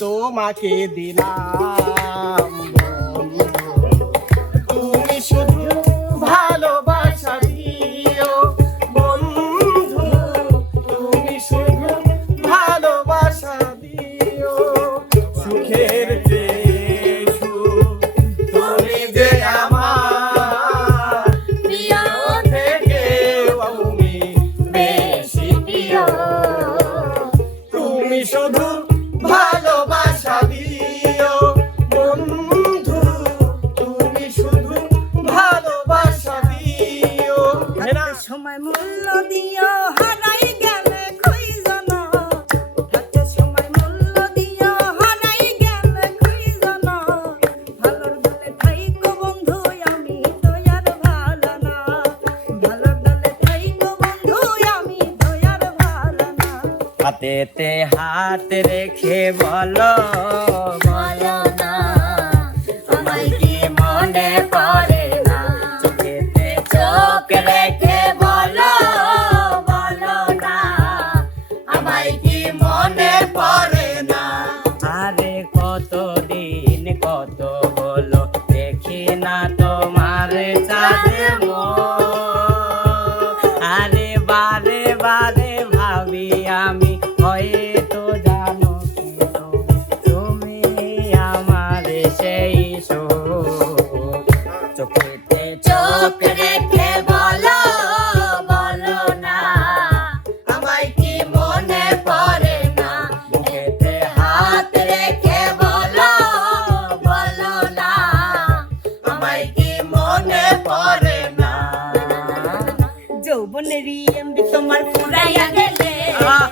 তোমাকে দিলাম তুমি শুধু ভালোবাসা দিও বন্ধু, তুমি শুধু ভালোবাসা দিও সুখের চেয়ে সুখ তুমি যে আমার প্রিয় থেকেও আমি বেশি প্রিয়, তুমি শুধু ভালোবাসা দিও বন্ধু, তুমি শুধু ভালোবাসা দিও। সময় মূল্য দিও হারাই গেলে খুঁজো না, সময় মূল্য দিও হারাই গেলে খুঁজো না, ভালোর দলে থাইকো বন্ধু আমি তো আর ভালো না, ভালোর দলে থাইকো বন্ধু আমি তো আর ভালো না। হাতেতে হাত রেখে বলো বলো না আমায় কি মনে পড়ে না, চোখেতে চোখ রেখে বলো বলো না আমায় কি মনে পড়ে না। আরে কতদিন কত হলো দেখি না তোমার চাঁদে আরে বারে বারে ভাবি আমি হয়তো জানো তুমি এমবি তোমার ফুরাইয়া গেলে আহ।